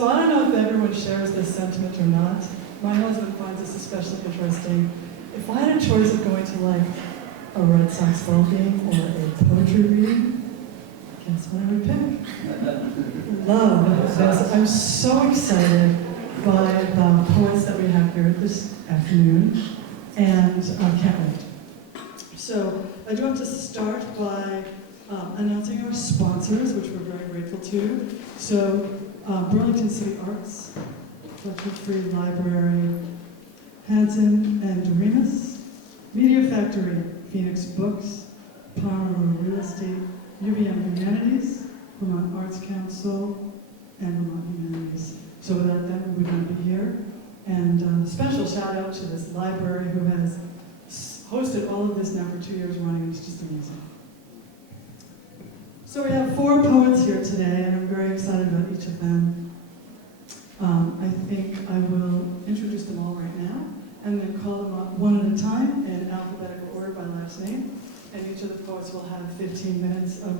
So I don't know if everyone shares this sentiment or not. My husband finds this especially interesting. If I had a choice of going to like a Red Sox ball game or a poetry reading, guess what I would pick? Love. I'm so excited by the poets that we have here this afternoon, and I can't wait. So I do have to start by announcing our sponsors, which we're very grateful to. So Burlington City Arts, Fletcher Free Library, Hanson and Doremus, Media Factory, Phoenix Books, Palmer Real Estate, UVM Humanities, Vermont Arts Council, and Vermont Humanities. So without them, we would not be here. And special shout out to this library who has hosted all of this now for 2 years running. It's just amazing. So we have 4 poets here today, and I'm very excited about each of them. I think I will introduce them all right now, and then call them up one at a time in alphabetical order by last name. And each of the poets will have 15 minutes of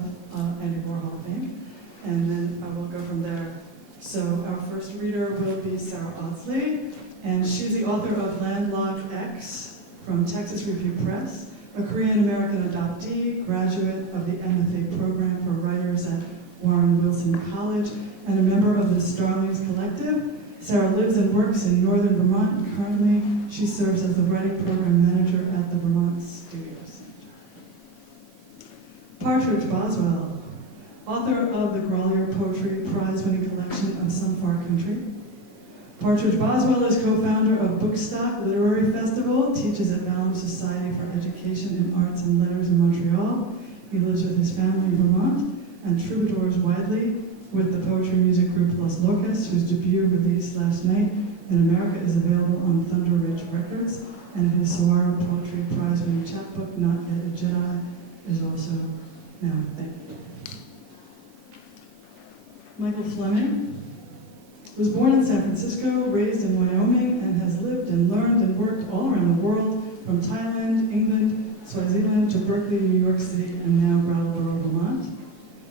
Andy Warhol fame, and then I will go from there. So our first reader will be Sarah Audsley, and she's the author of Landlocked X from Texas Review Press, a Korean-American adoptee, graduate of the MFA program for writers at Warren Wilson College, and a member of the Starlings Collective. Sarah lives and works in northern Vermont, and currently she serves as the writing program manager at the Vermont Studio Center. Partridge Boswell, author of the Grolier Poetry Prize-winning collection of Some Far Country. Partridge Boswell is co-founder of Bookstock Literary Festival, teaches at Vallum Society for Education in Arts and Letters in Montreal. He lives with his family in Vermont, and troubadours widely with the poetry music group Los Locos, whose debut release last night in America is available on Thunder Ridge Records, and his Saguaro Poetry Prize-winning chapbook, Not Yet a Jedi, is also now a thing. Michael Fleming was born in San Francisco, raised in Wyoming, and has lived and learned and worked all around the world, from Thailand, England, Swaziland, to Berkeley, New York City, and now Brattleboro, Vermont.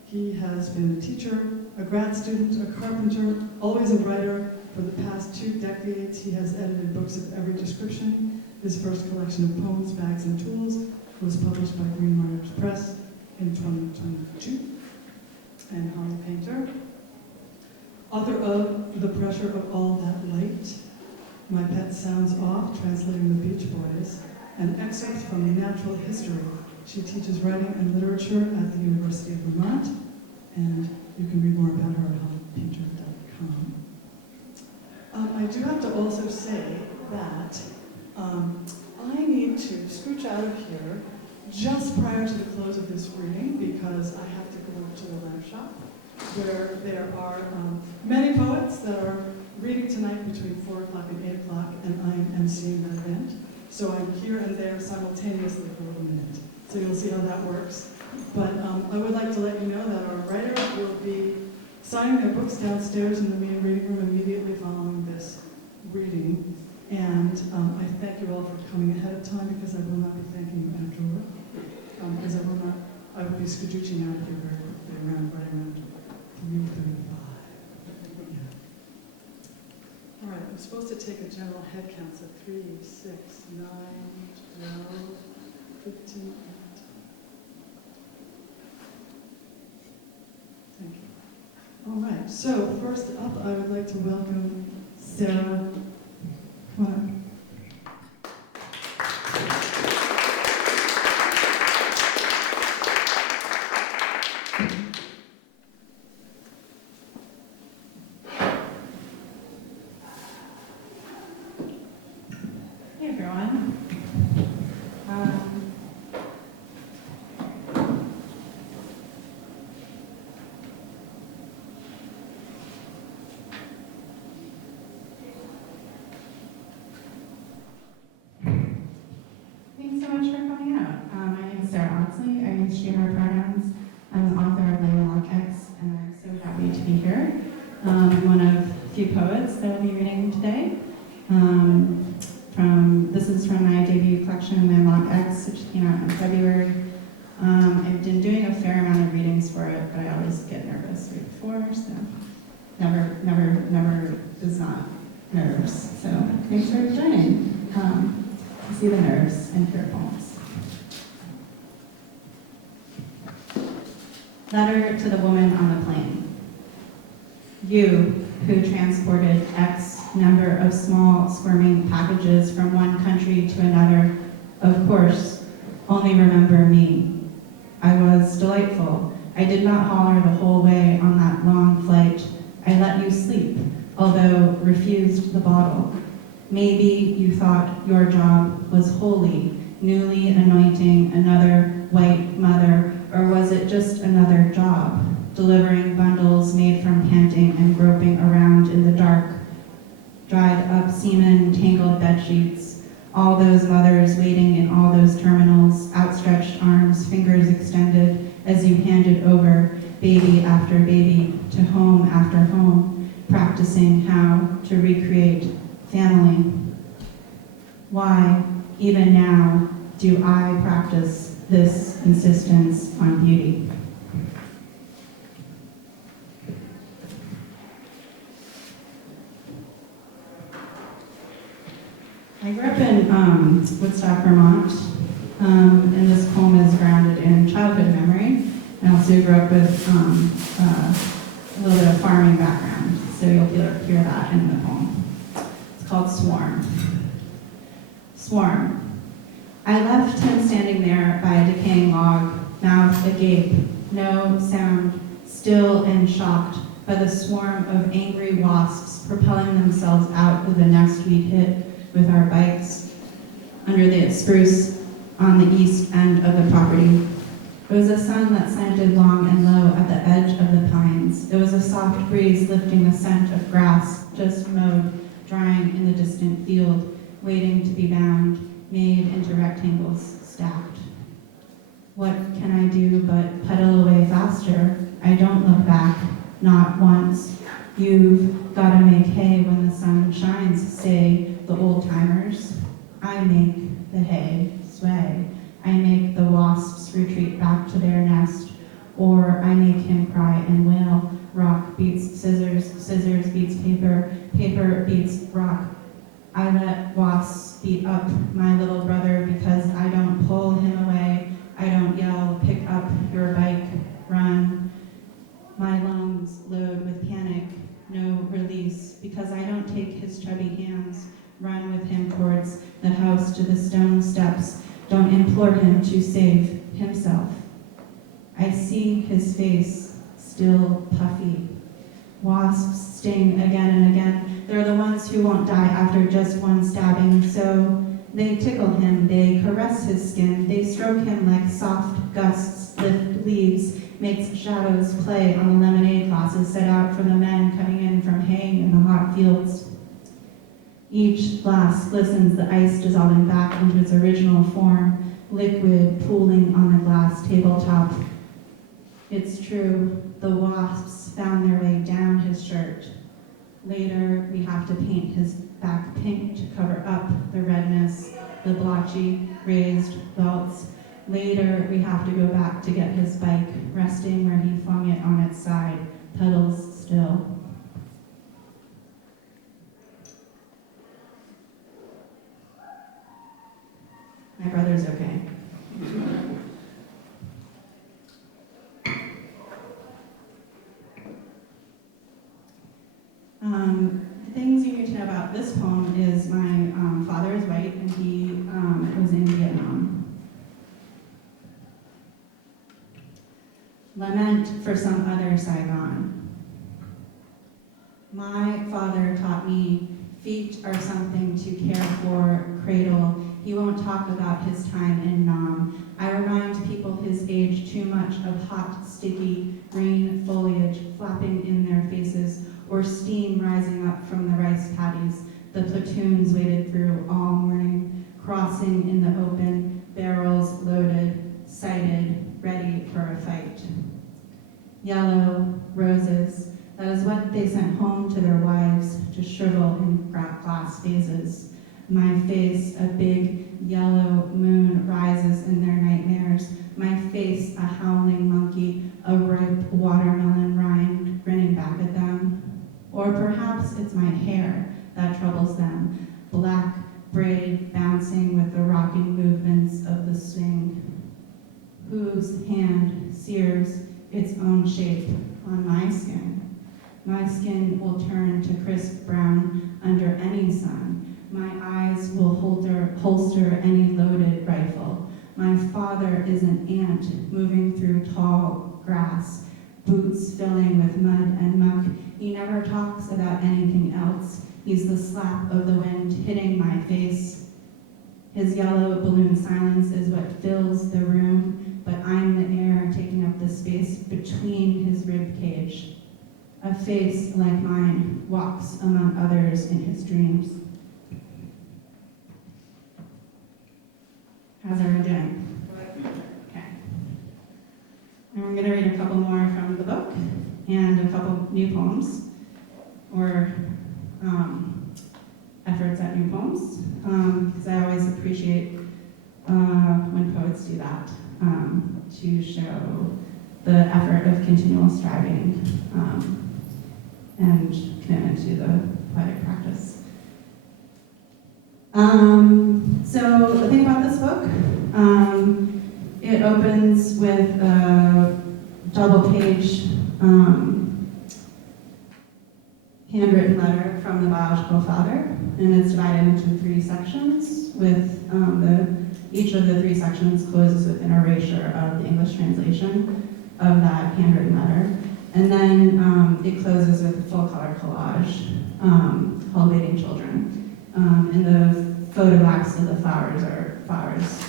He has been a teacher, a grad student, a carpenter, always a writer. For the past 2 decades, he has edited books of every description. His first collection of poems, Bags and Tools, was published by Green Miners Press in 2022. And Holly Painter, author of The Pressure of All That Light, My Pet Sounds Off, translating the Beach Boys, and excerpts from Natural History. She teaches writing and literature at the University of Vermont, and you can read more about her at hollypainter.com. I do have to also say that I need to scooch out of here just prior to the close of this reading because I have to go up to the lamp shop where there are many poets that are reading tonight between 4 o'clock and 8 o'clock, and I am emceeing that event. So I'm here and there simultaneously for a minute. So you'll see how that works. But I would like to let you know that our writers will be signing their books downstairs in the main reading room immediately following this reading. And I thank you all for coming ahead of time because I will not be thanking you afterward. As I will be scooching out of here very quickly around 3:35. All right, I'm supposed to take a general head count, so 3, 6, 9, 12, 15, 8. Thank you. All right, so first up, I would like to welcome Sarah. Come on. Hey everyone. Thanks so much for coming out. My name is Sarah Audsley. I use she, her pronouns. I'm the author of Landlocked X, and I'm so happy to be here. I'm one of a few poets that I'll be reading today. This is from my debut collection, Landlocked X, which came out in February. I've been doing a fair amount of readings for it, but I always get nervous right before, so never is not nerves. So thanks for joining. To see the nerves and hear poems. Letter to the woman on the plane. You, who transported X number of small, squirming packages from one country to another, of course, only remember me. I was delightful. I did not holler the whole way on that long flight. I let you sleep, although refused the bottle. Maybe you thought your job was holy, newly anointing another white mother, or was it just another job, delivering bundles made from panting and groping around in the dark, dried up semen, tangled bedsheets, all those mothers waiting in all those terminals, outstretched arms, fingers extended, as you handed over baby after baby to home after home, practicing how to recreate family. Why, even now, do I practice this insistence on beauty? I grew up in Woodstock, Vermont, and this poem is grounded in childhood memory. I also grew up with a little bit of farming background, so you'll hear that in the poem. It's called Swarm. Swarm. I left him standing there by a decaying log, mouth agape, no sound, still and shocked by the swarm of angry wasps propelling themselves out of the nest we'd hit with our bikes under the spruce on the east end of the property. It was a sun that slanted long and low at the edge of the pines. It was a soft breeze lifting the scent of grass just mowed, drying in the distant field, waiting to be bound, made into rectangles, stacked. What can I do but pedal away faster? I don't look back, not once. You've got to make hay when the sun shines, say the old timers. I make the hay sway. I make the wasps retreat back to their nest, or I make him cry and wail. Rock beats scissors, scissors beats paper, paper beats rock. I let wasps beat up my little brother because I don't pull him away. I don't yell, pick up your bike, run. My lungs load with panic, no release, because I don't take his chubby hands, run with him towards the house to the stone steps, don't implore him to save himself. I see his face, still puffy. Wasps sting again and again. They're the ones who won't die after just one stabbing, so they tickle him, they caress his skin, they stroke him like soft gusts lift leaves, makes shadows play on the lemonade glasses set out for the men coming in from haying in the hot fields. Each glass glistens, the ice dissolving back into its original form, liquid pooling on the glass tabletop. It's true, the wasps found their way down his shirt. Later, we have to paint his back pink to cover up the redness, the blotchy, raised welts. Later, we have to go back to get his bike, resting where he flung it on its side, pedals still. My brother's okay. The things you need to know about this poem is my father is white and he was in Vietnam. Lament for some other Saigon. My father taught me feet are something to care for, cradle. He won't talk about his time in Nam. I remind people his age too much of hot, sticky, green foliage flapping in their faces, or steam rising up from the rice paddies the platoons waded through all morning, crossing in the open, barrels loaded, sighted, ready for a fight. Yellow roses, that is what they sent home to their wives to shrivel in glass vases. My face, a big yellow moon rises in their nightmares. My face, a howling monkey, a ripe watermelon rind grinning back at them. Or perhaps perhaps it's my hair that troubles them, black braid bouncing with the rocking movements of the swing. Whose hand sears its own shape on my skin? My skin will turn to crisp brown under any sun. My eyes will holster any loaded rifle. My father is an ant moving through tall grass, boots filling with mud and muck. He never talks about anything else. He's the slap of the wind hitting my face. His yellow balloon silence is what fills the room, but I'm the air taking up the space between his rib cage. A face like mine walks among others in his dreams. How's everyone doing? Okay. And we're going to read a couple more from the book and a couple new poems, or efforts at new poems, because I always appreciate when poets do that, to show the effort of continual striving and commitment to the poetic practice. So the thing about this book, it opens with a double-page handwritten letter from the biological father, and it's divided into 3 sections, with each of the 3 sections closes with an erasure of the English translation of that handwritten letter. And then it closes with a full-color collage called Waiting Children. And the photographs of the flowers are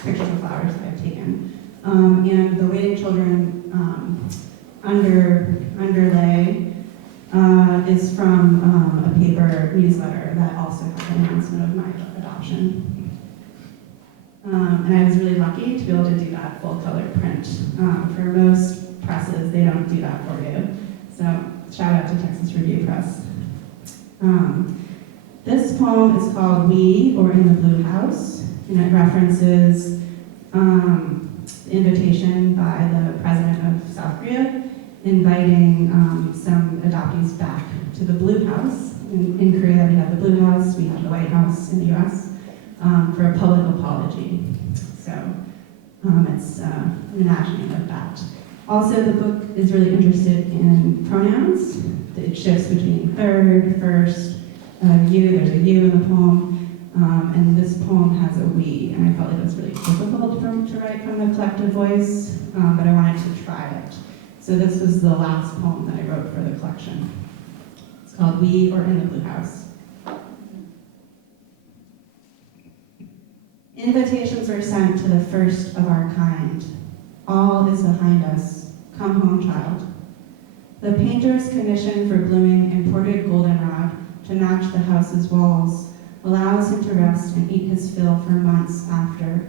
pictures of flowers that I've taken. And the Waiting Children underlay is from a paper newsletter that also has an announcement of my adoption. And I was really lucky to be able to do that full-color print. For most presses, they don't do that for you. So shout out to Texas Review Press. This poem is called We, or In the Blue House, and it references the invitation by the president of South Korea inviting some adoptees back to the Blue House. In Korea, we have the Blue House, we have the White House in the US, for a public apology. So it's an imagining of that. Also, the book is really interested in pronouns. It shifts between third, first, you, there's a you in the poem, and this poem has a we, and I felt like it was really difficult to write from the collective voice, but I wanted to try it. So this was the last poem that I wrote for the collection. It's called We, or In the Blue House. Invitations were sent to the first of our kind. All is behind us. Come home, child. The painter's commission for blooming imported goldenrod to match the house's walls allows him to rest and eat his fill for months after.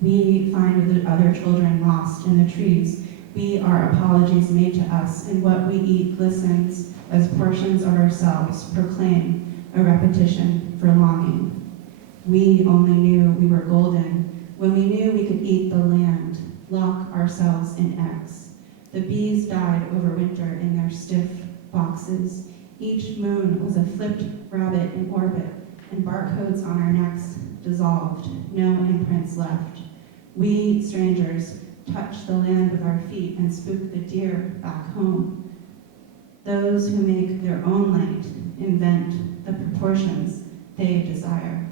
We find the other children lost in the trees. We are apologies made to us, and what we eat glistens as portions of ourselves proclaim a repetition for longing. We only knew we were golden when we knew we could eat the land, lock ourselves in eggs. The bees died over winter in their stiff boxes. Each moon was a flipped rabbit in orbit, and barcodes on our necks dissolved, no imprints left. We, strangers, touch the land with our feet and spook the deer back home. Those who make their own light invent the proportions they desire.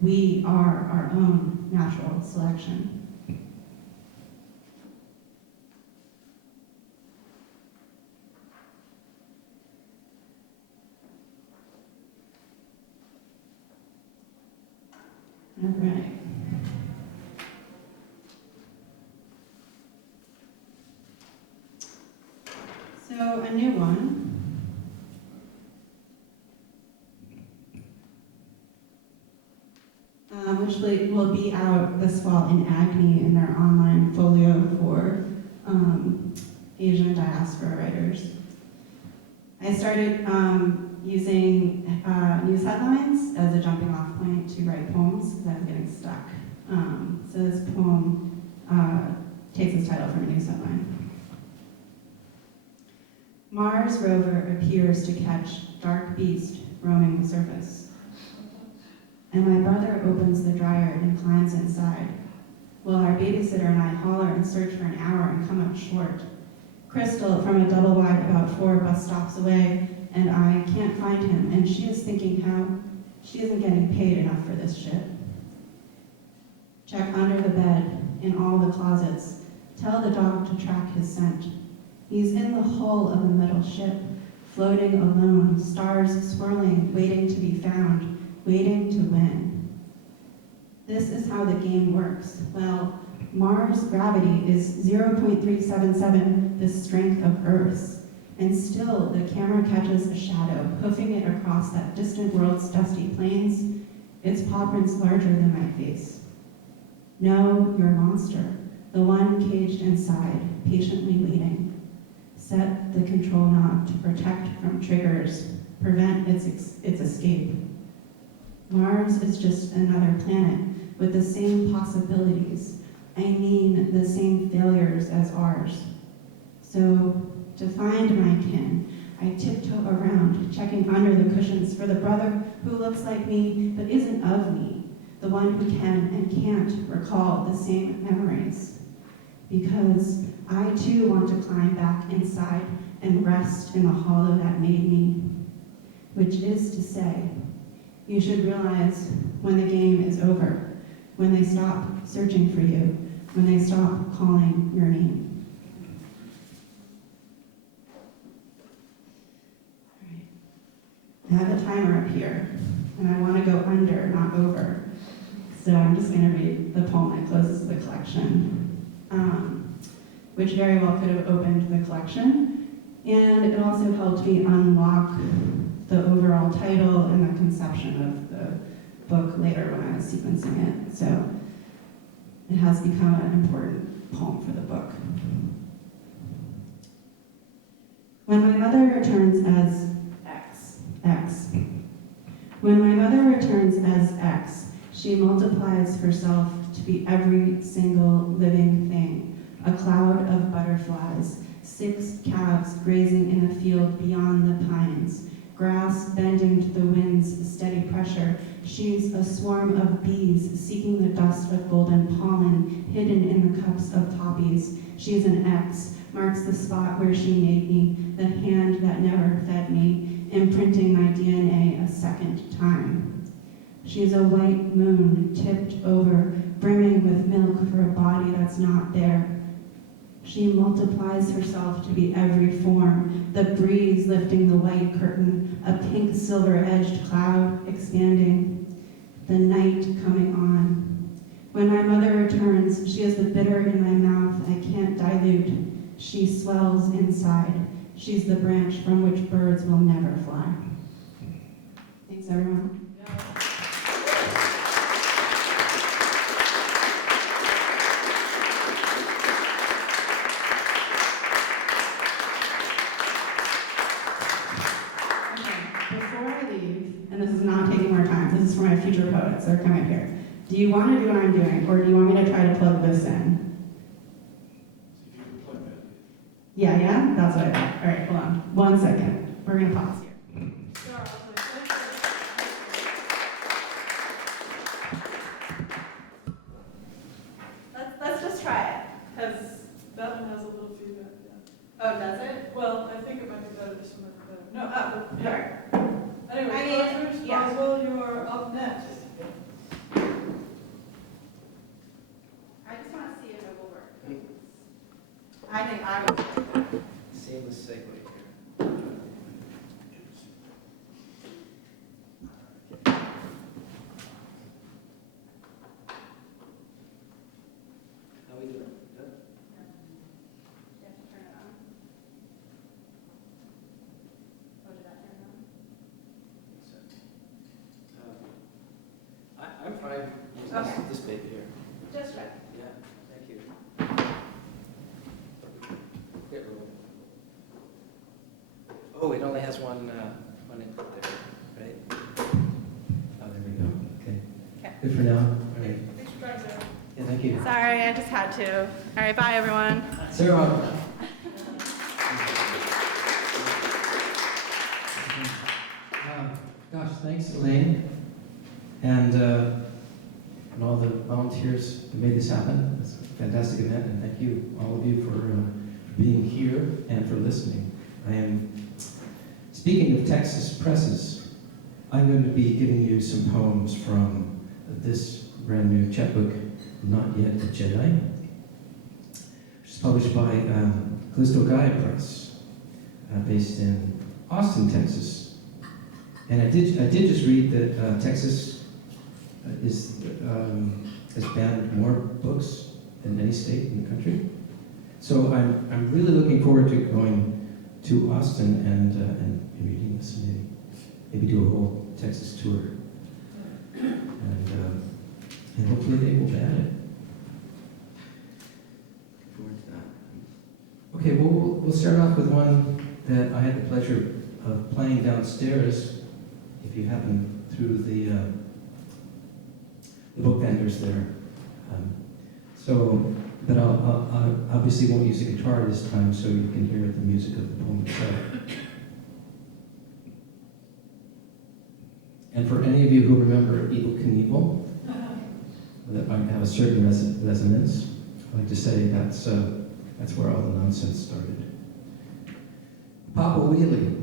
We are our own natural selection. All right. So a new one. Which will be out this fall in Agni in their online folio for Asian diaspora writers. I started using news headlines as a jumping off point to write poems because I was getting stuck. So this poem takes its title from a news headline. Mars rover appears to catch dark beast roaming the surface. And my brother opens the dryer and climbs inside, while our babysitter and I holler and search for an hour and come up short. Crystal, from a double wide about 4 bus stops away, and I can't find him, and she is thinking how she isn't getting paid enough for this shit. Check under the bed, in all the closets. Tell the dog to track his scent. He's in the hull of a metal ship, floating alone, stars swirling, waiting to be found, waiting to win. This is how the game works. Well, Mars' gravity is 0.377 the strength of Earth's, and still the camera catches a shadow, hoofing it across that distant world's dusty plains, its paw prints larger than my face. No, your monster, the one caged inside, patiently waiting. Set the control knob to protect from triggers, prevent its escape. Mars is just another planet with the same possibilities. I mean, the same failures as ours. So, to find my kin, I tiptoe around, checking under the cushions for the brother who looks like me but isn't of me, the one who can and can't recall the same memories. Because I too want to climb back inside and rest in the hollow that made me. Which is to say, you should realize when the game is over, when they stop searching for you, when they stop calling your name. All right. I have a timer up here, and I want to go under, not over. So I'm just going to read the poem that closes the collection, which very well could have opened the collection. And it also helped me unlock the overall title and the conception of the book later when I was sequencing it. So it has become an important poem for the book. When my mother returns as X. When my mother returns as X, she multiplies herself to be every single living thing. A cloud of butterflies, 6 calves grazing in a field beyond the pines, grass bending to the wind's steady pressure. She's a swarm of bees seeking the dust of golden pollen hidden in the cups of poppies. She's an X, marks the spot where she made me, the hand that never fed me, imprinting my DNA a second time. She's a white moon tipped over, brimming with milk for a body that's not there. She multiplies herself to be every form, the breeze lifting the white curtain, a pink silver-edged cloud expanding, the night coming on. When my mother returns, she is the bitter in my mouth I can't dilute. She swells inside. She's the branch from which birds will never fly. Thanks, everyone. This is not taking more time. This is for my future poets that are coming here. Do you want to do what I'm doing, or do you want me to try to plug this in? Yeah? That's what I thought. All right, hold on. 1 second. We're going to pause here. Let's just try it, because That one has a little feedback, yeah. oh, does it? Well, I think it might be better this one. No, Sorry. Anyway, Partridge, Boswell, you're up next. I just want to see if it will work. I think I will. Seamless segue here. How we doing? Good? You have to turn it on. Oh, did that turn it on? I'm fine using Okay. this paper here. Just right. Yeah, thank you. Here, oh, it only has one input there, right? Oh, there we go. Okay. Okay. Good for now. All right. Thanks for trying, Sarah. Yeah, thank you. Sorry, I just had to. All right, bye, everyone. Sarah. Gosh, thanks, Elaine, and all the volunteers who made this happen. It's a fantastic event, and thank you, all of you, for being here and for listening. I am, speaking of Texas presses, I'm going to be giving you some poems from this brand new chapbook, Not Yet a Jedi, which is published by Callisto Gaia Press, based in Austin, Texas. And I did just read that Texas has banned more books than any state in the country. So I'm really looking forward to going to Austin and reading this, and maybe do a whole Texas tour. And hopefully they will ban it. Forward to that. Okay, we'll start off with one that I had the pleasure of playing downstairs, if you happen through the book vendors there. But I obviously won't use a guitar this time, so you can hear the music of the poem itself. And for any of you who remember Evel Knievel, that might have a certain resonance, I'd like to say that's where all the nonsense started. Papa Wheelie.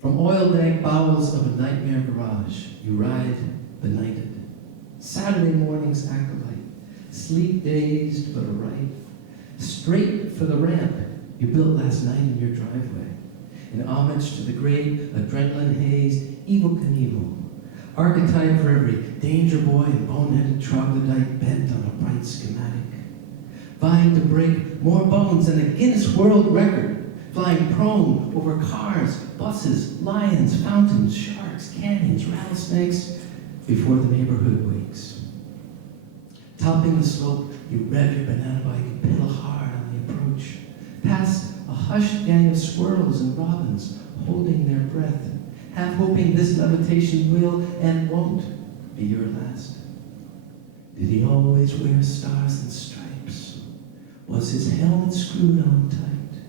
From oil-dank bowels of a nightmare garage, you ride benighted. Saturday morning's acolyte, sleep-dazed but aright. Straight for the ramp you built last night in your driveway. In homage to the great adrenaline-hazed Evel Knievel, archetype for every danger boy and boneheaded troglodyte bent on a bright schematic. Vying to break more bones than a Guinness World Record, flying prone over cars, buses, lions, fountains, sharks, canyons, rattlesnakes, before the neighborhood wakes. Topping the slope, you rev your banana bike and pedal hard on the approach, past a hushed gang of squirrels and robins holding their breath, half hoping this levitation will and won't be your last. Did he always wear stars and stripes? Was his helmet screwed on tight?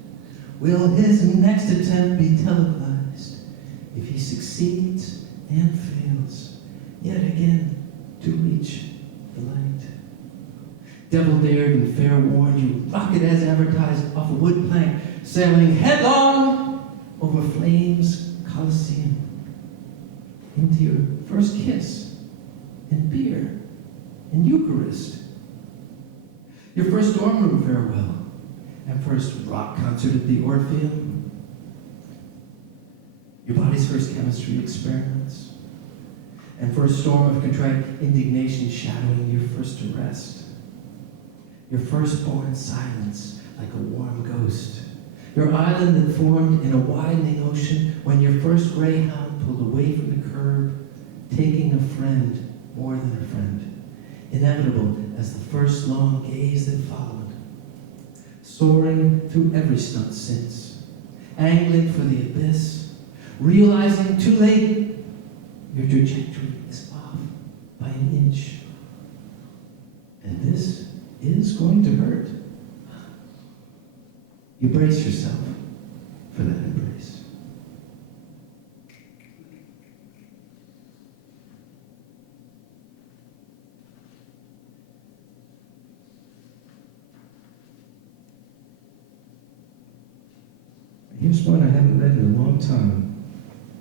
Will his next attempt be televised? If he succeeds and fails, yet again to reach the light. Devil dared and fair warned you, rocket as advertised off a wood plank, sailing headlong over flames Coliseum, into your first kiss and beer and Eucharist, your first dorm room farewell and first rock concert at the Orpheum, your body's first chemistry experiments, and first storm of contrite indignation shadowing your first arrest, your firstborn silence like a warm ghost, your island that formed in a widening ocean when your first greyhound pulled away from the curb, taking a friend more than a friend, inevitable as the first long gaze that followed, soaring through every stunt since, angling for the abyss, realizing too late your trajectory is off by an inch. And this is going to hurt. You brace yourself for that embrace. Here's one I haven't read in a long time,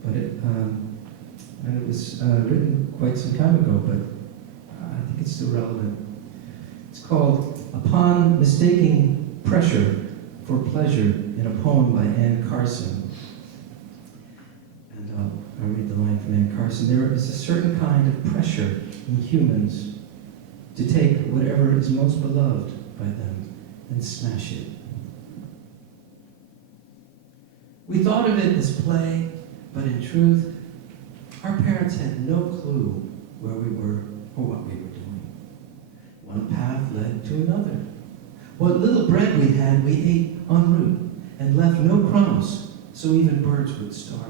but it was written quite some time ago, but I think it's still relevant. It's called Upon Mistaking Pressure for Pleasure, in a poem by Anne Carson. And I'll read the line from Anne Carson. There is a certain kind of pressure in humans to take whatever is most beloved by them and smash it. We thought of it as play, but in truth, our parents had no clue where we were or what we were doing. One path led to another. What little bread we had, we ate en route and left no crumbs, so even birds would starve.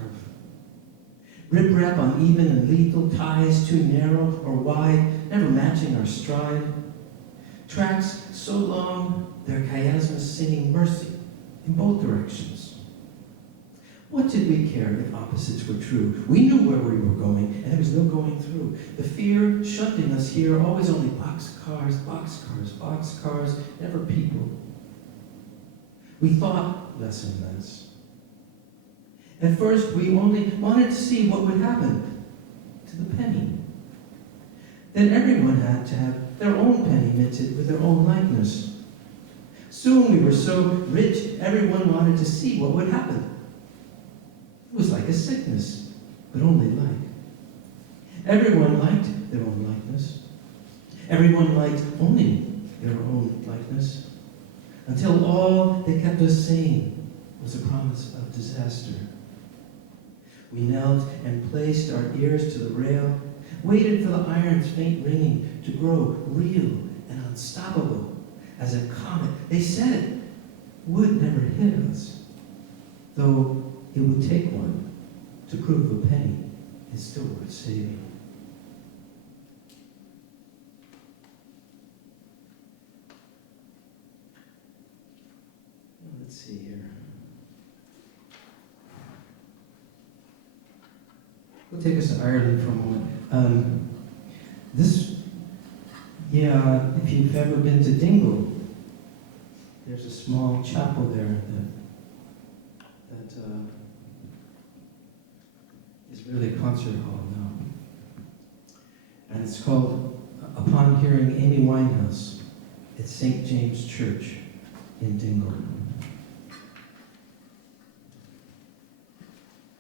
Rip-rap uneven and lethal, ties too narrow or wide, never matching our stride. Tracks so long, their chiasmus singing mercy in both directions. What did we care if opposites were true? We knew where we were going, and there was no going through. The fear shunting us here, always only boxcars, boxcars, boxcars, never people. We thought less and less. At first, we only wanted to see what would happen to the penny. Then everyone had to have their own penny minted with their own likeness. Soon we were so rich, everyone wanted to see what would happen. It was like a sickness, but only like. Everyone liked their own likeness. Everyone liked only their own likeness, until all they kept us sane was a promise of disaster. We knelt and placed our ears to the rail, waited for the iron's faint ringing to grow real and unstoppable as a comet. They said it would never hit us, though it would take one to prove a penny is still worth saving. Let's see here. We'll take us to Ireland for a moment. If you've ever been to Dingle, there's a small chapel there that is really a concert hall now. And it's called, upon hearing Amy Winehouse, it's St. James Church in Dingle.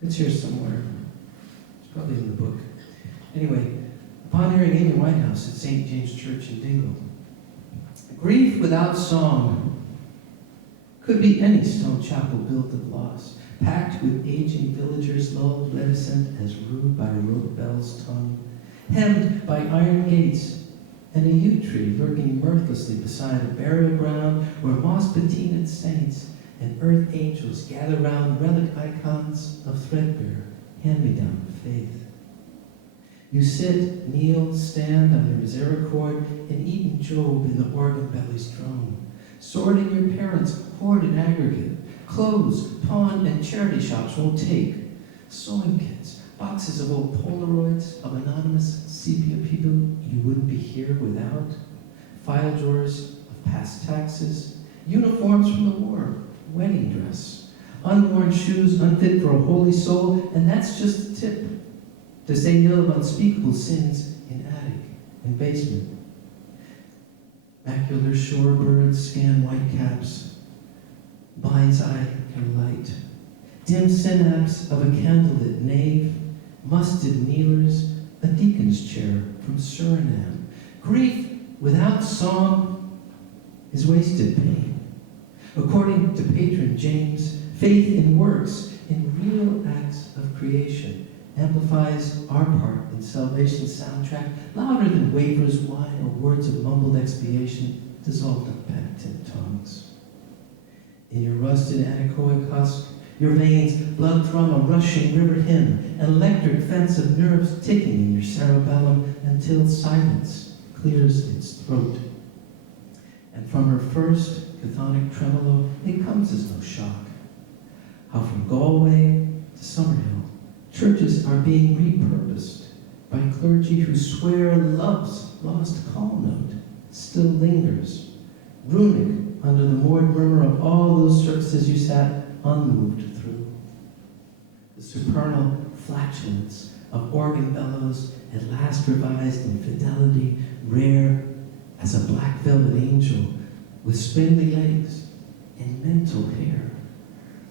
It's here somewhere. It's probably in the book. Anyway, upon hearing Amy Winehouse at St. James Church in Dingle, grief without song could be any stone chapel built of loss, packed with aging villagers, lulled, reticent as rude by remote bell's tongue, hemmed by iron gates, and a yew tree lurking mirthlessly beside a burial ground where moss-patinaed saints and earth angels gather round relic icons of threadbare, hand-me-down faith. You sit, kneel, stand on your misericord, and eat in Job in the organ belly's drone, sorting your parents' hoarded aggregate, clothes, pawn, and charity shops won't take, sewing kits, boxes of old Polaroids of anonymous sepia people you wouldn't be here without, file drawers of past taxes, uniforms from the war, wedding dress, unworn shoes unfit for a holy soul, and that's just the tip. To say ill of unspeakable sins in attic and basement. Macular shorebirds scan whitecaps, blind's eye can light, dim synapse of a candlelit nave, musted kneelers, a deacon's chair from Suriname. Grief without song is wasted pain. According to patron James, faith in works, in real acts of creation, amplifies our part in salvation's soundtrack louder than wafers, wine, or words of mumbled expiation dissolved in penitent tongues. In your rusted anechoic husk, your veins blood thrum a rushing river hymn, an electric fence of nerves ticking in your cerebellum until silence clears its throat. And from her first chthonic tremolo, it comes as no shock. How from Galway to Summerhill, churches are being repurposed by clergy who swear love's lost call note still lingers, runic under the moored murmur of all those services you sat unmoved through. The supernal flatulence of organ bellows at last revised in fidelity, rare as a black velvet angel with spindly legs and mental hair,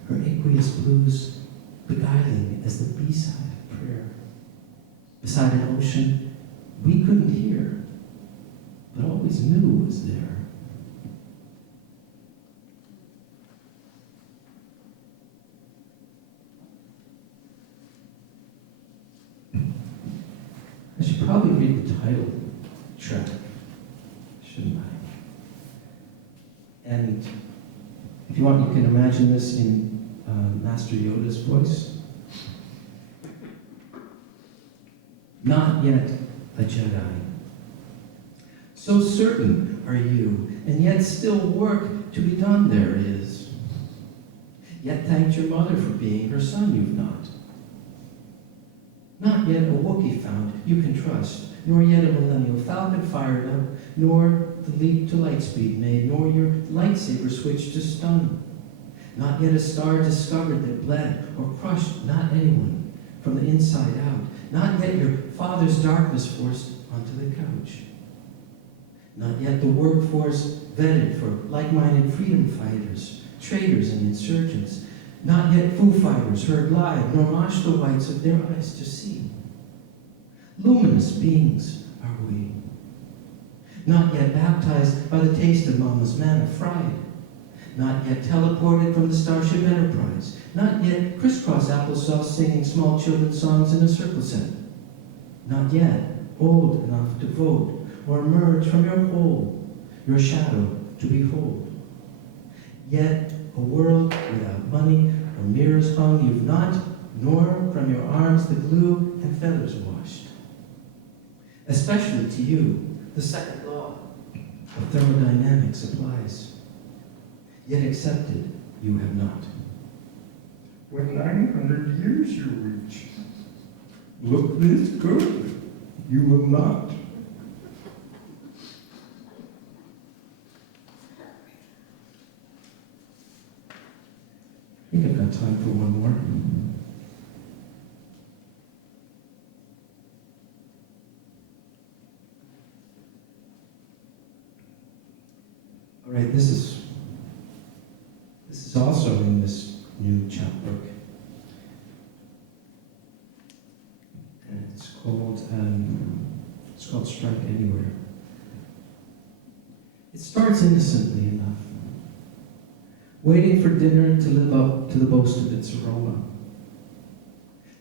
her aqueous blues beguiling as the B-side of prayer. Beside an ocean we couldn't hear, but always knew was there. I should probably read the title track, shouldn't I? And if you want, you can imagine this in Master Yoda's voice. Not yet a Jedi. So certain are you, and yet still work to be done there is. yet thanked your mother for being her son you've not. Not yet a Wookiee found you can trust, nor yet a millennial falcon fired up, nor the leap to lightspeed made, nor your lightsaber switched to stun. Not yet a star discovered that bled or crushed not anyone from the inside out. Not yet your father's darkness forced onto the couch. Not yet the workforce vetted for like-minded freedom fighters, traitors and insurgents. Not yet Foo Fighters heard live, nor washed the whites of their eyes to see. Luminous beings are we. Not yet baptized by the taste of Mama's manna fried. Not yet teleported from the Starship Enterprise. Not yet crisscross applesauce singing small children's songs in a circle set. Not yet old enough to vote or emerge from your hole, your shadow to behold. Yet a world without money or mirrors hung you've not, nor from your arms the glue and feathers washed. Especially to you, the second law of thermodynamics applies. Yet accepted you have not. When 900 years you reach, look this good, you will not. I think I've got time for one more. All right, this is also in this new chapbook. And it's called Strike Anywhere. It starts innocently enough. Waiting for dinner to live up to the boast of its aroma.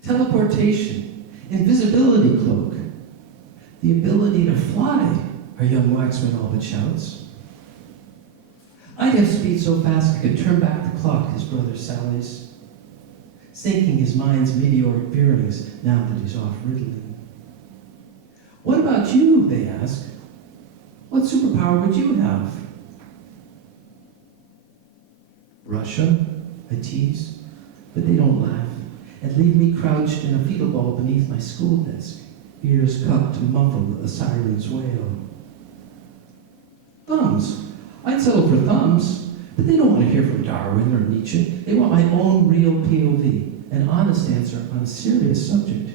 Teleportation, invisibility cloak, the ability to fly, our young waxman all but shouts. I'd have speed so fast I could turn back the clock, his brother sallies, sinking his mind's meteoric bearings now that he's off riddling. What about you, they ask. What superpower would you have? Russia, I tease, but they don't laugh and leave me crouched in a fetal ball beneath my school desk, ears cupped to muffle a siren's wail. Thumbs. I'd settle for thumbs, but they don't want to hear from Darwin or Nietzsche. They want my own real POV, an honest answer on a serious subject.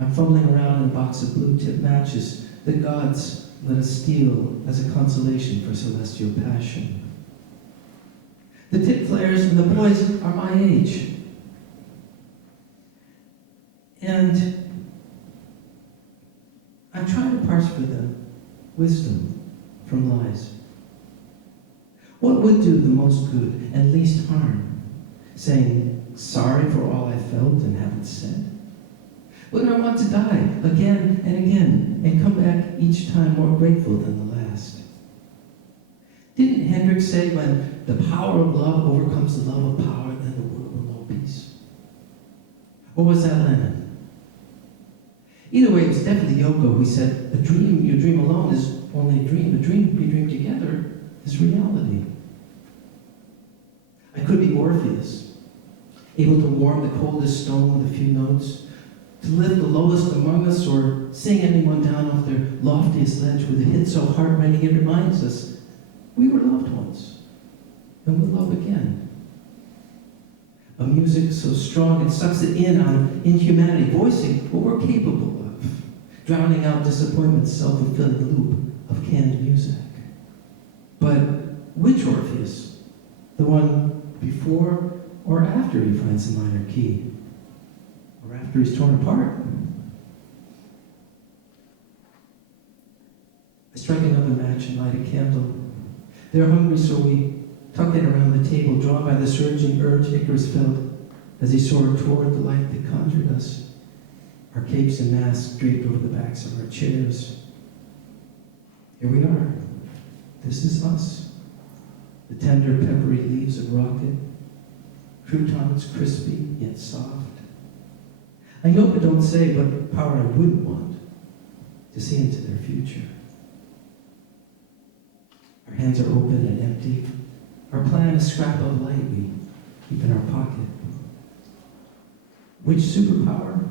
I'm fumbling around in a box of blue-tip matches the gods let us steal as a consolation for celestial passion. The tip flares and the boys are my age. And I'm trying to parse for them wisdom from lies. What would do the most good and least harm? Saying sorry for all I felt and haven't said? Would I want to die again and again and come back each time more grateful than the last? Didn't Hendrix say when the power of love overcomes the love of power, then the world will know peace? Or was that Lennon? Either way, it was definitely Yoko who said, a dream you dream alone is only a dream you dream together is reality. I could be Orpheus, able to warm the coldest stone with a few notes, to lift the lowest among us, or sing anyone down off their loftiest ledge with a hit so heart-rending it reminds us we were loved once, and we'll love again. A music so strong it sucks it in out of inhumanity, voicing what we're capable of, drowning out disappointment's self-fulfilling loop of canned music. But which Orpheus? The one before or after he finds the minor key? Or after he's torn apart? I strike another match and light a candle. They're hungry, so we tuck it around the table, drawn by the surging urge Icarus felt as he soared toward the light that conjured us, our capes and masks draped over the backs of our chairs. Here we are. This is us. The tender, peppery leaves of rocket, croutons crispy yet soft. I know but don't say what power I wouldn't want to see into their future. Our hands are open and empty. Our plan is scrap of light we keep in our pocket. Which superpower?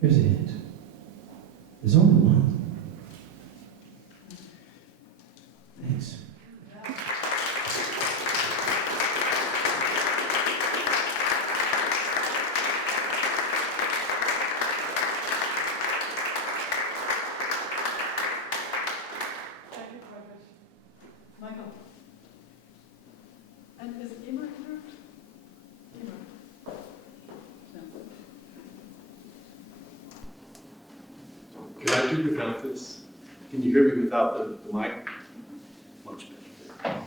Here's a hint. There's only one. Thanks. Thank you, Partridge. Michael. And is Emer here? Emer. Can I do without this? Can you hear me without the mic? Much better.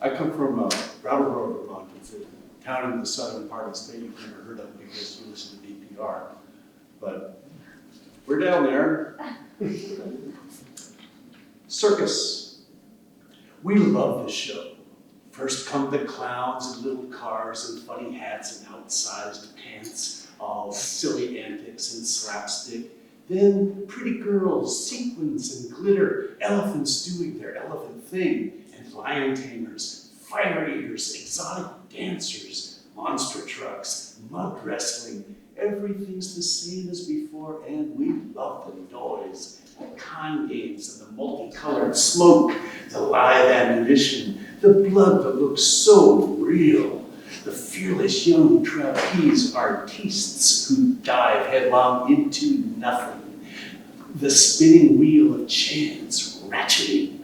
I come from Brattleboro, Vermont. It's a town in the southern part of the state you've never heard of because you listen to DPR. But we're down there. Circus. We love the show. First come the clowns in little cars and funny hats and outsized pants, all silly antics and slapstick. Then pretty girls, sequins and glitter, elephants doing their elephant thing, and lion tamers, fire eaters, exotic dancers, monster trucks, mud wrestling. Everything's the same as before, and we love the noise, the con games and the multicolored smoke, the live ammunition, the blood that looks so real, the fearless young trapeze artistes who dive headlong into nothing, the spinning wheel of chance ratcheting,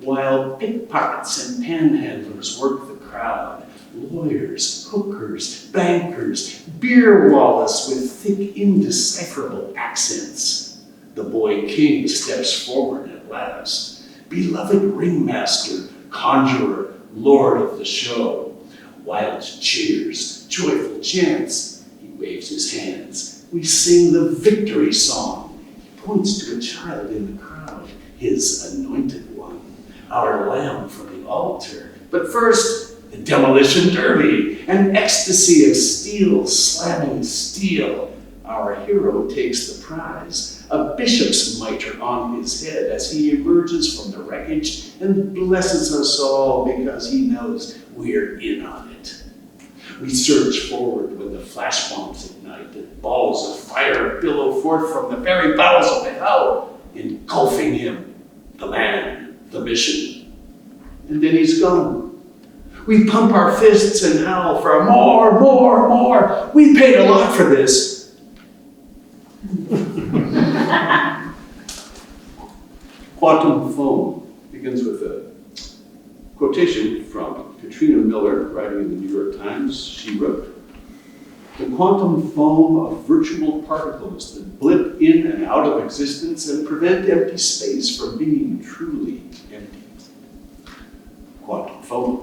while pickpockets and panhandlers work the crowd, lawyers, hookers, bankers, beer wallets with thick, indecipherable accents. The boy king steps forward at last, beloved ringmaster, conjurer, lord of the show. Wild cheers, joyful chants, he waves his hands. We sing the victory song. He points to a child in the crowd, his anointed one, our lamb from the altar. But first, the demolition derby, an ecstasy of steel slamming steel. Our hero takes the prize, a bishop's mitre on his head as he emerges from the wreckage and blesses us all because he knows we're in on it. We surge forward when the flash bombs ignite and balls of fire billow forth from the very bowels of the hell, engulfing him, the man, the mission. And then he's gone. We pump our fists and howl for more, more, more. We paid a lot for this. Quantum foam begins with a quotation from Katrina Miller, writing in the New York Times. She wrote, "The quantum foam of virtual particles that blip in and out of existence and prevent empty space from being truly empty." Quantum foam.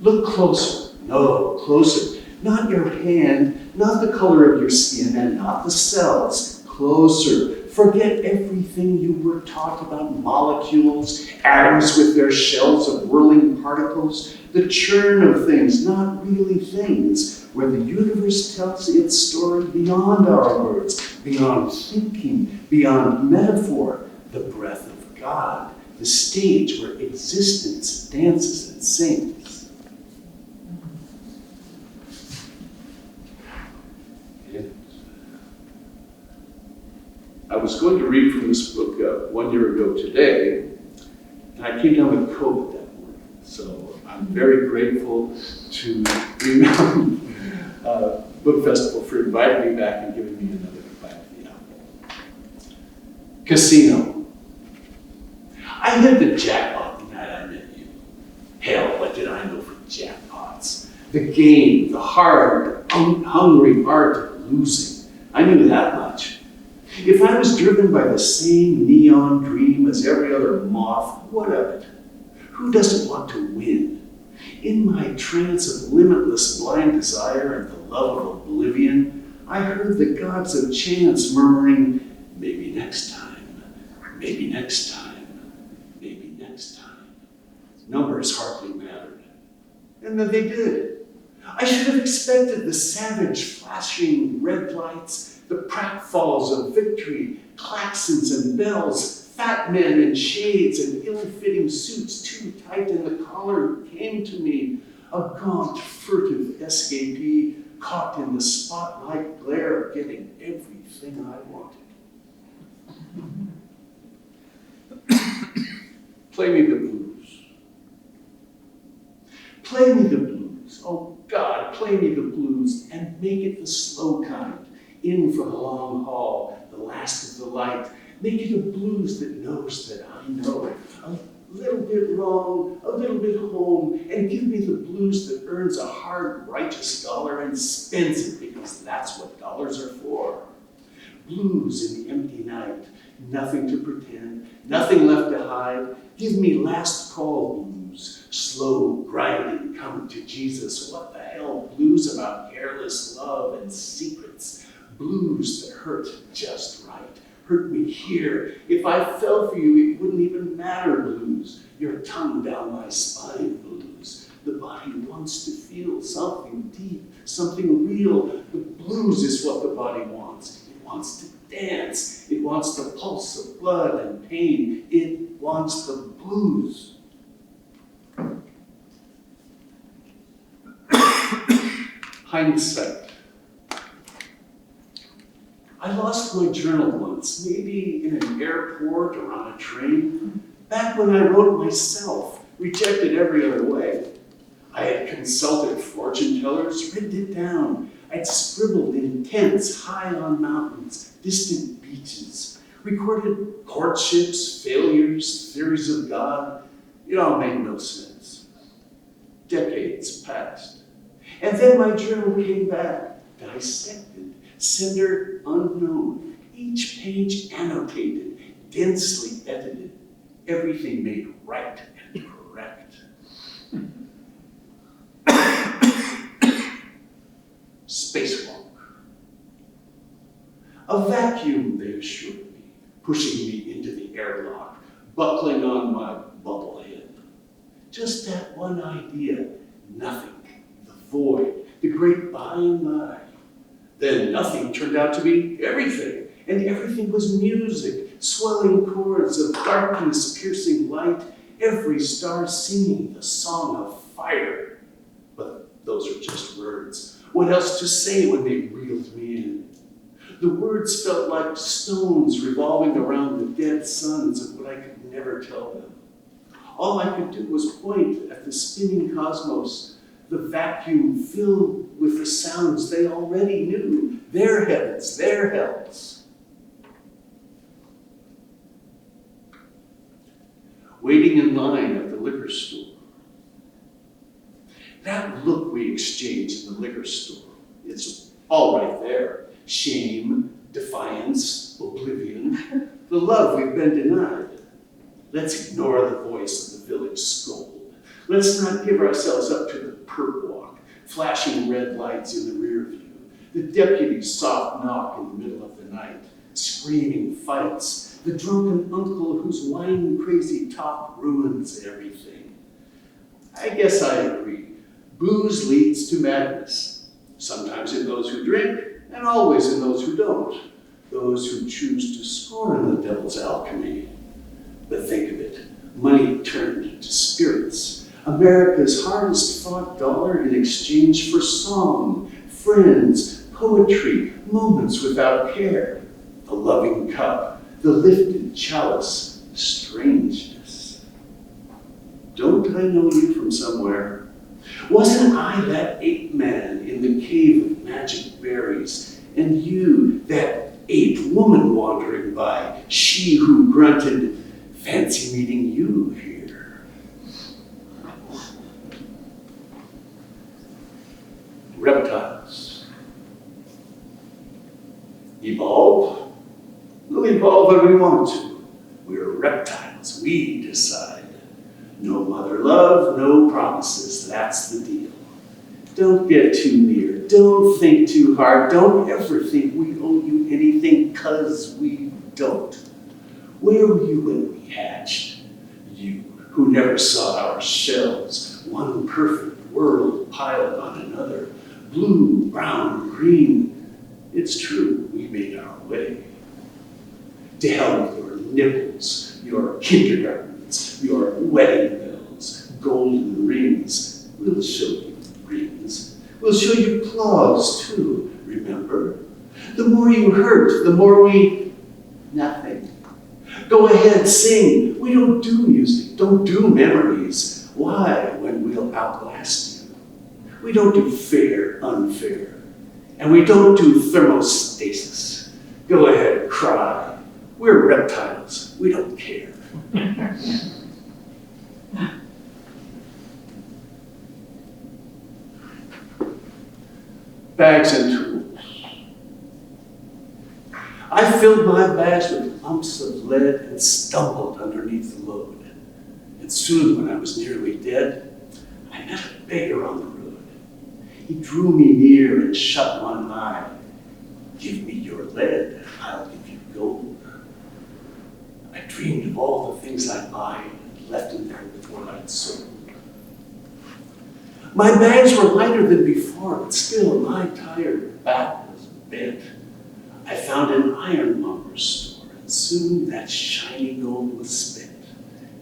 Look closer, no, closer. Not your hand, not the color of your skin, and not the cells. Closer. Forget everything you were taught about molecules, atoms with their shells of whirling particles, the churn of things, not really things, where the universe tells its story beyond our words, beyond thinking, beyond metaphor, the breath of God, the stage where existence dances and sings. I was going to read from this book 1 year ago today, and I came down with COVID that morning. So I'm very grateful to Green Mountain Book Festival for inviting me back and giving me another bite of the apple. Casino. I hit the jackpot the night I met you. Hell, what did I know from jackpots? The game, the hard, hungry art of losing. I knew that much. If I was driven by the same neon dream as every other moth, what of it? Who doesn't want to win? In my trance of limitless blind desire and the love of oblivion, I heard the gods of chance murmuring, maybe next time, maybe next time, maybe next time. Numbers hardly mattered. And then they did. I should have expected the savage flashing red lights, the pratfalls of victory, klaxons and bells, Fat men in shades and ill-fitting suits too tight in the collar who came to me, a gaunt, furtive escapee caught in the spotlight glare of getting everything I wanted. Play me the blues. Play me the blues. Oh God, play me the blues and make it the slow kind. In from the long hall, the last of the light. Make it a blues that knows that I know. A little bit wrong, a little bit home, and give me the blues that earns a hard, righteous dollar and spends it because that's what dollars are for. Blues in the empty night, nothing to pretend, nothing left to hide. Give me last call blues, slow, grinding, come to Jesus. What the hell, blues about careless love and secrets. Blues that hurt just right. Hurt me here. If I fell for you, it wouldn't even matter, blues. Your tongue down my spine, blues. The body wants to feel something deep, something real. The blues is what the body wants. It wants to dance. It wants the pulse of blood and pain. It wants the blues. Hindsight. I lost my journal once, maybe in an airport or on a train, back when I wrote myself, rejected every other way. I had consulted fortune tellers, written it down. I'd scribbled in tents high on mountains, distant beaches, recorded courtships, failures, theories of God. It all made no sense. Decades passed. And then my journal came back, dissected, sender unknown, each page annotated, densely edited, everything made right and correct. Spacewalk. A vacuum, they assured me, pushing me into the airlock, buckling on my bubble head. Just that one idea, nothing, the void, the great by and by. Then nothing turned out to be everything, and everything was music, swelling chords of darkness, piercing light, every star singing the song of fire. But those are just words. What else to say when they reeled me in? The words felt like stones revolving around the dead suns of what I could never tell them. All I could do was point at the spinning cosmos, the vacuum filled with the sounds they already knew, their heavens, their hells. Waiting in line at the liquor store. That look we exchange in the liquor store, it's all right there. Shame, defiance, oblivion, the love we've been denied. Let's ignore the voice of the village scold. Let's not give ourselves up to the perp walk, flashing red lights in the rear view, the deputy's soft knock in the middle of the night, screaming fights, the drunken uncle whose wine-crazy talk ruins everything. I guess I agree. Booze leads to madness, sometimes in those who drink, and always in those who don't, those who choose to scorn the devil's alchemy. But think of it, money turned to spirits, America's hardest fought dollar in exchange for song, friends, poetry, moments without care, the loving cup, the lifted chalice, strangeness. Don't I know you from somewhere? Wasn't I that ape man in the cave of magic berries, and you, that ape woman wandering by, she who grunted, fancy meeting you here. Reptiles. Evolve? We'll evolve when we want to. We're reptiles, we decide. No mother love, no promises, that's the deal. Don't get too near, don't think too hard, don't ever think we owe you anything, 'cause we don't. Where were you when we hatched? You, who never saw our shells, one perfect world piled on another, blue, brown, green. It's true, we made our way. To hell with your nipples, your kindergartens, your wedding bells, golden rings. We'll show you rings. We'll show you claws too, remember? The more you hurt, the more we... nothing. Go ahead, sing. We don't do music, don't do memories. Why, when we'll outlast you? We don't do fair, unfair. And we don't do thermostasis. Go ahead, cry. We're reptiles. We don't care. Bags and tools. I filled my bags with lumps of lead and stumbled underneath the load. And soon, when I was nearly dead, I met a beggar on the road. He drew me near and shut one eye. Give me your lead, I'll give you gold. I dreamed of all the things I'd buy and left in there before I'd sold. My bags were lighter than before, but still my tired back was bent. I found an ironmonger's store, and soon that shiny gold was spent.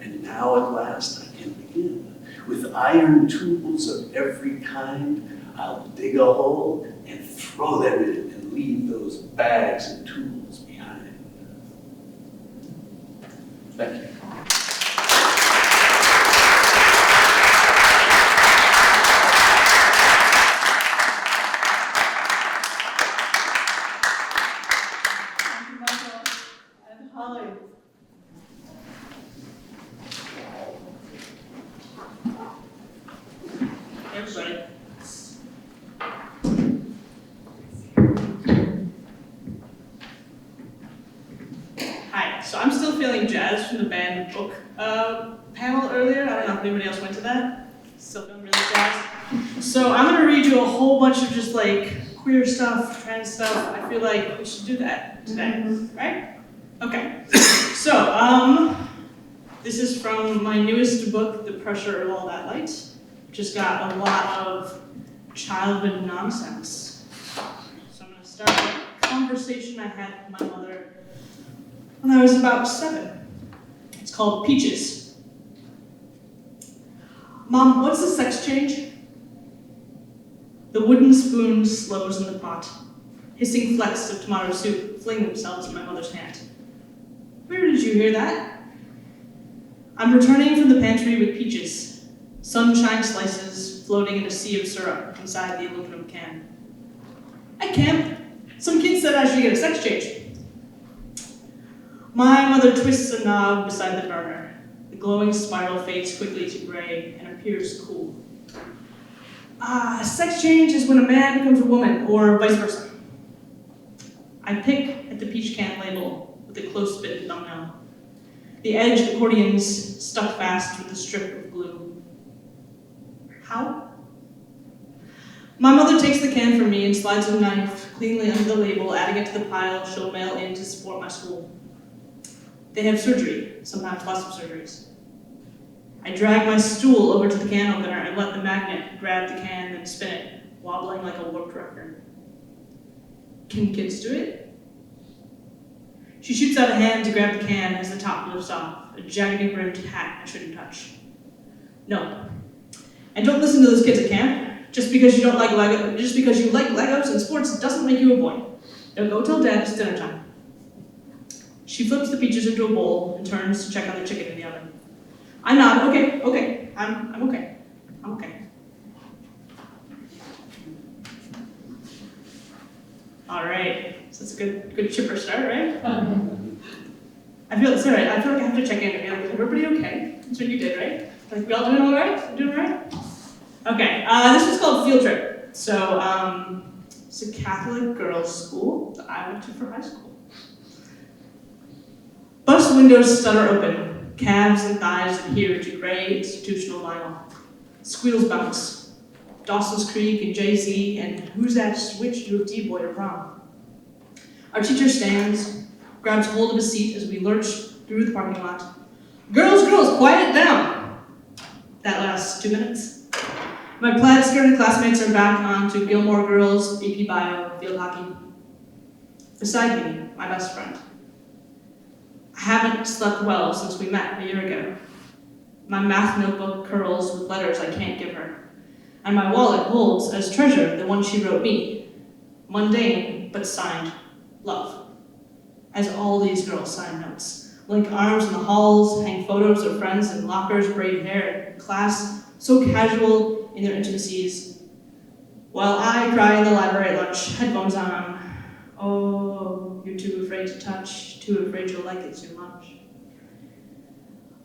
And now at last I can begin. With iron tools of every kind, I'll dig a hole and throw them in and leave those bags and tools behind. Thank you. Everybody. Hi, so I'm still feeling jazzed from the band book panel earlier. I don't know if anybody else went to that. Still feeling really jazzed. So I'm gonna read you a whole bunch of just like queer stuff, trans stuff. I feel like we should do that today, right? Okay. So, this is from my newest book, The Pressure of All That Light. Just got a lot of childhood nonsense. So I'm going to start with a conversation I had with my mother when I was about 7. It's called Peaches. Mom, what's the sex change? The wooden spoon slows in the pot. Hissing flecks of tomato soup fling themselves in my mother's hand. Where did you hear that? I'm returning from the pantry with peaches. Sunshine slices floating in a sea of syrup inside the aluminum can. At camp, some kid said I should get a sex change. My mother twists a knob beside the burner. The glowing spiral fades quickly to gray and appears cool. A sex change is when a man becomes a woman, or vice versa. I pick at the peach can label with a close-fit thumbnail. The edge accordions stuck fast with a strip of glue. How? My mother takes the can from me and slides a knife cleanly under the label, adding it to the pile she'll mail in to support my school. They have surgery, sometimes lots of surgeries. I drag my stool over to the can opener and let the magnet grab the can and spin it, wobbling like a warped record. Can kids do it? She shoots out a hand to grab the can as the top lifts off, a jaggedy-brimmed hat I shouldn't touch. No. And don't listen to those kids at camp. Just because you like Legos and sports doesn't make you a boy. Now go tell Dad it's dinner time. She flips the peaches into a bowl and turns to check on the chicken in the oven. I nod, okay, I'm okay. All right, so it's a good chipper start, right? I feel like I have to check in and be like, is everybody okay? That's what you did, right? Like, we all doing all right? Doing all right? Okay, this was called Field Trip. So, it's a Catholic girls' school that I went to for high school. Bus windows stutter open. Calves and thighs adhere to gray institutional vinyl. Squeals bounce. Dawson's Creek and Jay-Z and Who's That Switch U of D boy to prom. Our teacher stands, grabs hold of a seat as we lurch through the parking lot. Girls, quiet down! That lasts 2 minutes. My plaid-skirted classmates are back on to Gilmore Girls, AP Bio, field hockey. Beside me, my best friend. I haven't slept well since we met a year ago. My math notebook curls with letters I can't give her, and my wallet holds as treasure the one she wrote me. Mundane, but signed, love. As all these girls sign notes. Link arms in the halls, hang photos of friends in lockers, braid hair in class, so casual in their intimacies. While I cry in the library at lunch, headphones on. Oh, you're too afraid to touch, too afraid you'll like it too much.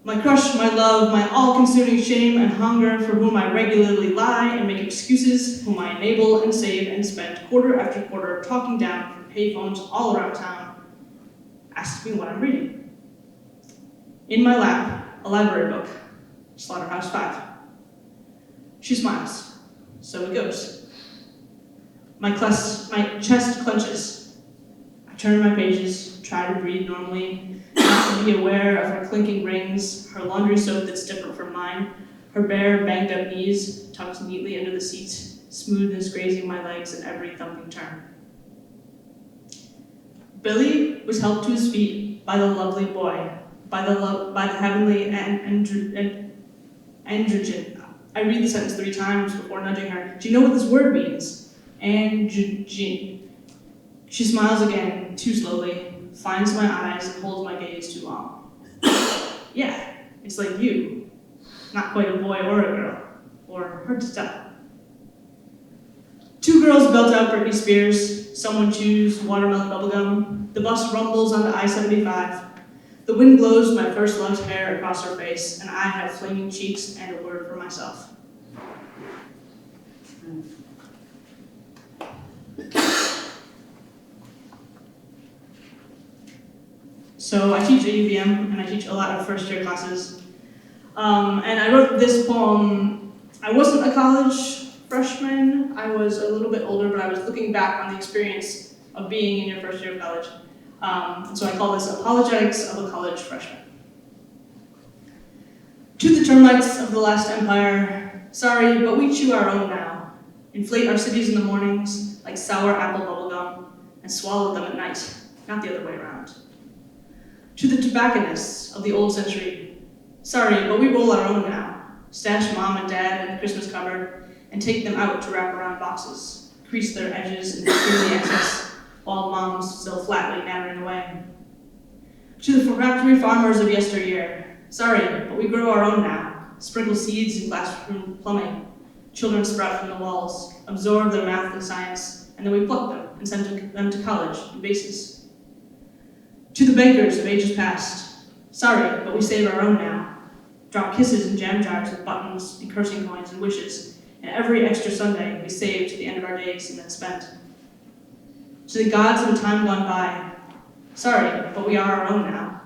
My crush, my love, my all-consuming shame and hunger for whom I regularly lie and make excuses, whom I enable and save and spend quarter after quarter talking down from payphones all around town, asks me what I'm reading. In my lap, a library book, Slaughterhouse 5. She smiles, so it goes. My chest clenches. I turn my pages, try to breathe normally, not to be aware of her clinking rings, her laundry soap that's different from mine, her bare, banged-up knees tucked neatly under the seat, smoothness grazing my legs at every thumping turn. Billy was helped to his feet by the lovely boy, by the heavenly androgen. I read the sentence 3 times before nudging her. Do you know what this word means? Androgen. She smiles again, too slowly, finds my eyes and holds my gaze too long. Yeah, it's like you. Not quite a boy or a girl, or hard to tell. 2 girls belt out Britney Spears, someone chews watermelon bubblegum, the bus rumbles onto I-75, the wind blows my first love's hair across her face, and I have flaming cheeks and a word for myself. So I teach at UVM, and I teach a lot of first-year classes. And I wrote this poem. I wasn't a college freshman. I was a little bit older, but I was looking back on the experience of being in your first year of college. And so I call this Apologetics of a College Freshman. To the termites of the last empire, sorry, but we chew our own now. Inflate our cities in the mornings like sour apple bubblegum and swallow them at night, not the other way around. To the tobacconists of the old century, sorry, but we roll our own now. Stash mom and dad in the Christmas cupboard and take them out to wrap around boxes, crease their edges and clear the excess, while mom's still flatly nattering away. To the factory farmers of yesteryear, sorry, but we grow our own now. Sprinkle seeds in classroom plumbing. Children sprout from the walls, absorb their math and science, and then we pluck them and send them to college in bases. To the bankers of ages past, sorry, but we save our own now. Drop kisses in jam jars with buttons and cursing coins and wishes, and every extra Sunday we save to the end of our days and then spent. To the gods of a time gone by, sorry, but we are our own now.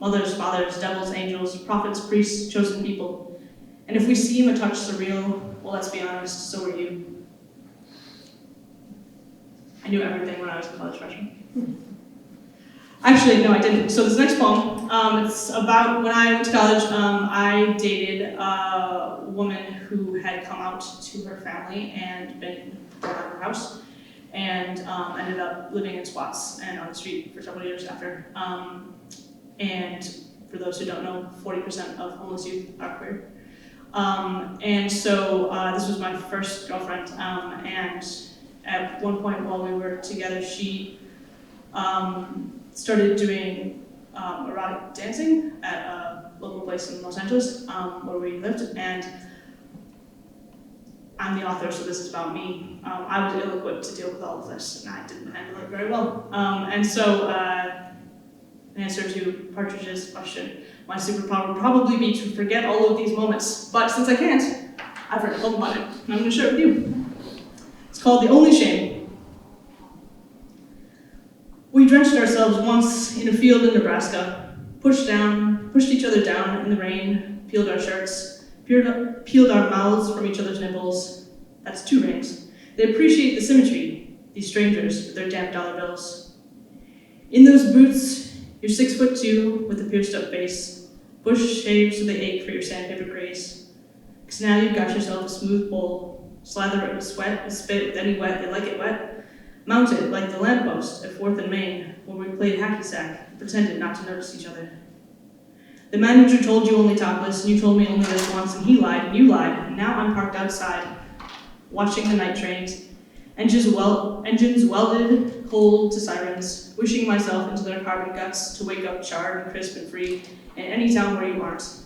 Mothers, fathers, devils, angels, prophets, priests, chosen people. And if we seem a touch surreal, well, let's be honest, so were you. I knew everything when I was a college freshman. Actually, no, I didn't. So this next poem, it's about when I went to college, I dated a woman who had come out to her family and been brought out of her house, and ended up living in squats and on the street for several years after. And for those who don't know, 40% of homeless youth are queer. And so this was my first girlfriend, and at one point while we were together, she started doing erotic dancing at a local place in Los Angeles where we lived, and I'm the author, so this is about me. I was ill-equipped to deal with all of this, and I didn't handle it very well. And so, in answer to Partridge's question, my superpower would probably be to forget all of these moments, but since I can't, I've written a poem about it, and I'm going to share it with you. It's called The Only Shame. We drenched ourselves once in a field in Nebraska, pushed each other down in the rain, peeled our shirts, peeled our mouths from each other's nipples. That's 2 rings. They appreciate the symmetry, these strangers with their damp dollar bills. In those boots, you're 6'2" with a pierced up face, bush shaved so they ache for your sandpaper grace. 'Cause now you've got yourself a smooth bowl, slather it with sweat, with spit, with any wet, they like it wet. Mounted like the lamppost at 4th and Main, where we played hacky sack pretended not to notice each other. The manager told you only topless, and you told me only this once, and he lied, and you lied, and now I'm parked outside, watching the night trains, engines welded cold to sirens, wishing myself into their carbon guts to wake up charred and crisp and free in any town where you aren't.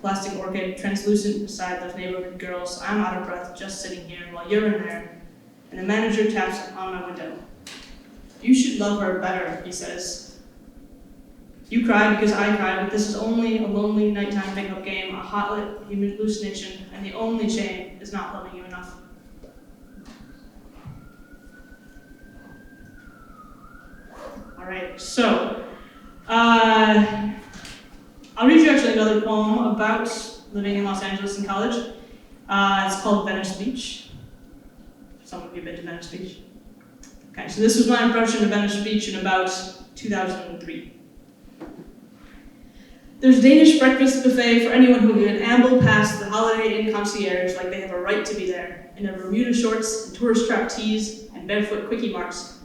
Plastic orchid, translucent beside those neighborhood girls, I'm out of breath just sitting here while you're in there, and the manager taps on my window. You should love her better, he says. You cry because I cry, but this is only a lonely nighttime pickup game, a hot-lit hallucination, and the only shame is not loving you enough. All right, so I'll read you actually another poem about living in Los Angeles in college. It's called Venice Beach. Some of you have been to Venice Beach. Okay, so this was my impression of Venice Beach in about 2003. There's Danish breakfast buffet for anyone who can amble past the Holiday Inn concierge like they have a right to be there, in their Bermuda shorts and tourist strap tees and barefoot quickie marks,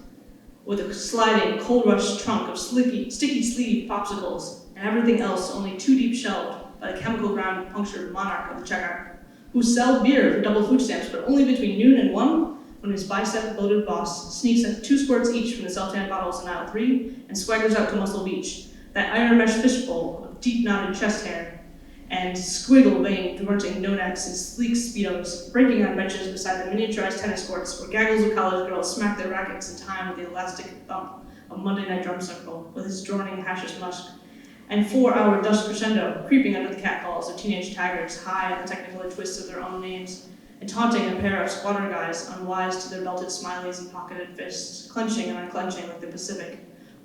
with a sliding, cold rush trunk of sticky sleeve popsicles and everything else only too deep shelved by the chemical ground punctured monarch of the checkout, who sell beer for double food stamps, but only between noon and 1, when his bicep-loaded boss sneaks at 2 squirts each from the self-tan bottles in aisle 3 and swaggers out to Muscle Beach, that iron mesh fishbowl of deep-knotted chest hair and squiggle-veined diverting no-necks and sleek speedos, breaking on benches beside the miniaturized tennis courts where gaggles of college girls smack their rackets in time with the elastic thump of Monday Night Drum Circle with his droning hashish musk, and 4-hour dust crescendo creeping under the catcalls of teenage taggers high on the technicolor twists of their own names, and taunting a pair of squatter guys unwise to their belted smileys and pocketed fists, clenching and unclenching like the Pacific,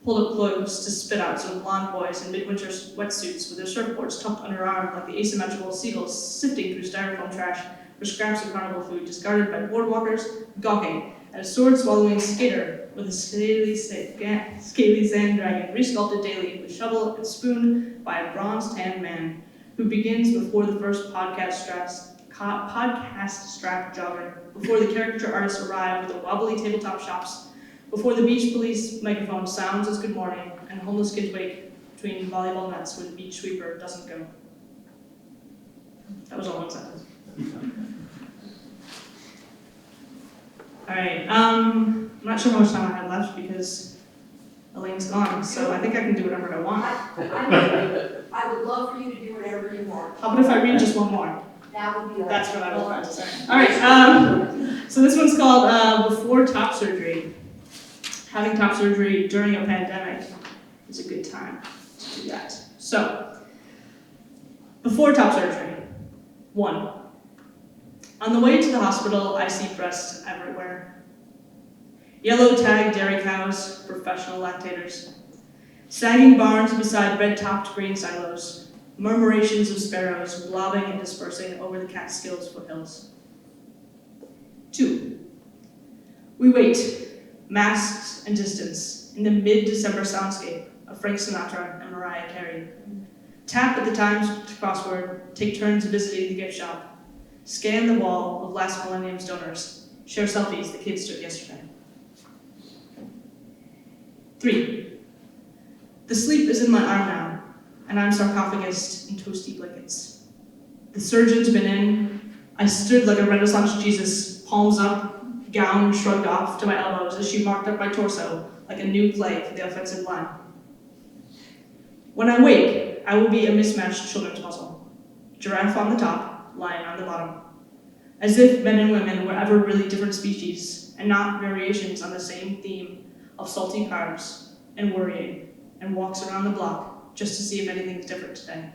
pulled up close to spit-outs of blonde boys in midwinter wetsuits with their surfboards tucked under arm like the asymmetrical seagulls sifting through styrofoam trash for scraps of carnival food discarded by boardwalkers, gawking at a sword-swallowing skater with a scaly sand dragon resculpted daily with shovel and spoon by a bronze-tanned man who begins before the first podcast strap jogger, before the caricature artists arrive with the wobbly tabletop shops, before the beach police microphone sounds as good morning and homeless kids wake between volleyball nets where the beach sweeper doesn't go. That was all one sentence. All right, I'm not sure how much time I have left because Elaine's gone, so I think I can do whatever I want. I would love for you to do whatever you want. How about if I read just one more? That would be like. That's what I was about to say. All right, so this one's called Before Top Surgery. Having top surgery during a pandemic is a good time to do that. So, before top surgery, 1. On the way to the hospital, I see breasts everywhere. Yellow tagged dairy cows, professional lactators. Sagging barns beside red-topped grain silos. Murmurations of sparrows blobbing and dispersing over the Catskills foothills. 2. We wait. Masks and distance in the mid-December soundscape of Frank Sinatra and Mariah Carey. Tap at the Times crossword, take turns visiting the gift shop. Scan the wall of last millennium's donors. Share selfies the kids took yesterday. 3. The sleep is in my arm now, and I'm sarcophagused in toasty blankets. The surgeon's been in. I stood like a Renaissance Jesus, palms up, gown shrugged off to my elbows as she marked up my torso like a new play for the offensive line. When I wake, I will be a mismatched children's puzzle. Giraffe on the top, lion on the bottom. As if men and women were ever really different species and not variations on the same theme of salty carbs and worrying and walks around the block just to see if anything's different today.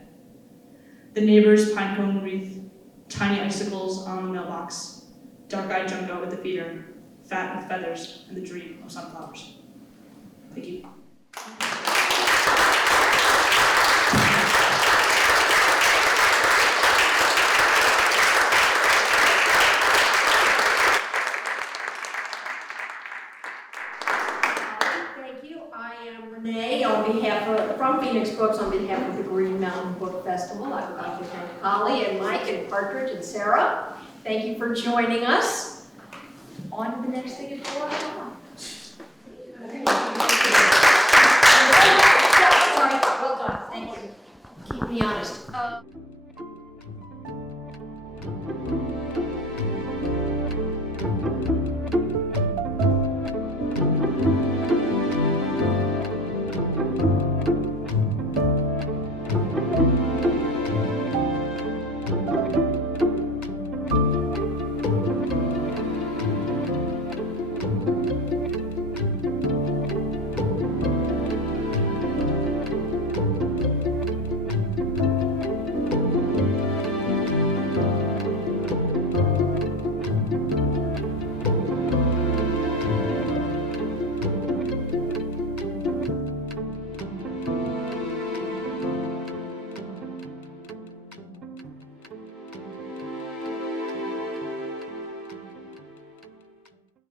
The neighbor's pinecone wreath, tiny icicles on the mailbox, dark-eyed junco with the feeder, fat with feathers, and the dream of sunflowers. Thank you. Thank you. I am Renee from Phoenix Books on behalf of the Green Mountain Book Festival. I would like to thank Holly and Mike and Partridge and Sarah. Thank you for joining us. On to the next thing at 4 o'clock. keep me honest.